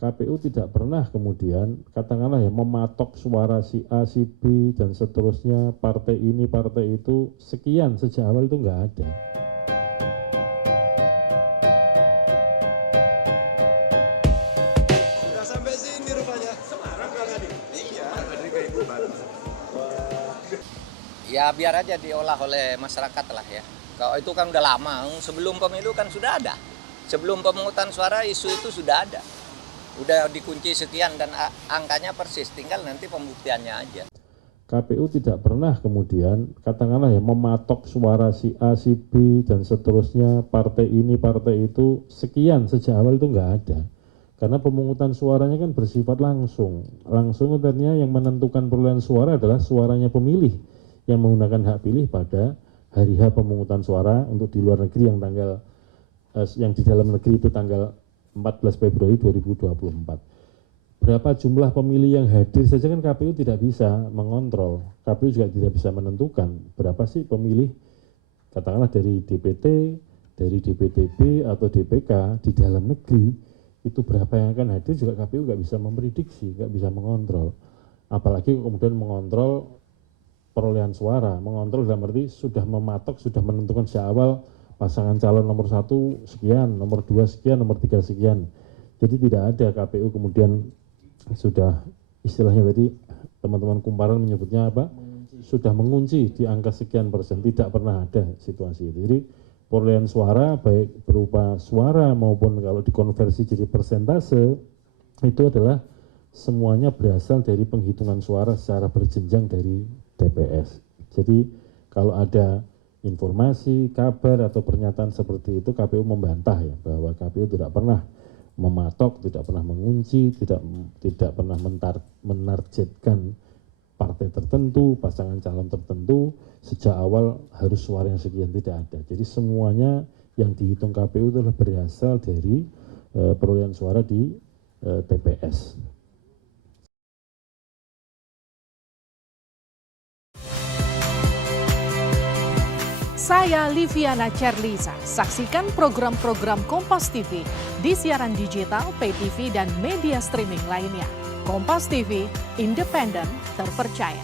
KPU tidak pernah kemudian katakanlah ya mematok suara si A, si B dan seterusnya, partai ini, partai itu sekian, sejak awal itu nggak ada. Udah sampai sini rupanya. Semarang Kang Adi. Iya, tadi ke Ibu Baru. Ya biar aja diolah oleh masyarakat lah ya. Kalau itu kan udah lama, sebelum pemilu kan sudah ada. Sebelum pemungutan suara isu itu sudah ada. Udah dikunci sekian dan angkanya persis, tinggal nanti pembuktiannya aja. KPU tidak pernah kemudian katakanlah ya mematok suara si A, si B dan seterusnya, partai ini, partai itu sekian, sejak awal itu nggak ada. Karena pemungutan suaranya kan bersifat langsung. Langsung artinya yang menentukan perolehan suara adalah suaranya pemilih yang menggunakan hak pilih pada hari H pemungutan suara untuk di luar negeri yang di dalam negeri itu tanggal 14 Februari 2024. Berapa jumlah pemilih yang hadir saja kan KPU tidak bisa mengontrol. KPU juga tidak bisa menentukan berapa sih pemilih katakanlah dari DPT, dari DPTB atau DPK di dalam negeri, itu berapa yang akan hadir juga KPU nggak bisa memprediksi, nggak bisa mengontrol. Apalagi kemudian mengontrol perolehan suara, mengontrol dalam arti sudah mematok, sudah menentukan sejak awal pasangan calon nomor 1 sekian, nomor 2 sekian, nomor 3 sekian. Jadi tidak ada KPU kemudian sudah istilahnya tadi teman-teman kumparan menyebutnya apa? Sudah mengunci di angka sekian persen, tidak pernah ada situasi itu. Jadi perolehan suara baik berupa suara maupun kalau dikonversi jadi persentase itu adalah semuanya berasal dari penghitungan suara secara berjenjang dari TPS. Jadi kalau ada informasi, kabar atau pernyataan seperti itu KPU membantah ya bahwa KPU tidak pernah mematok, tidak pernah mengunci, tidak pernah menargetkan partai tertentu, pasangan calon tertentu sejak awal harus suara yang sekian, tidak ada. Jadi semuanya yang dihitung KPU itu adalah berasal dari perolehan suara di TPS. Saya Liviana Cerlisa. Saksikan program-program Kompas TV di siaran digital, pay TV, dan media streaming lainnya. Kompas TV, independen, terpercaya.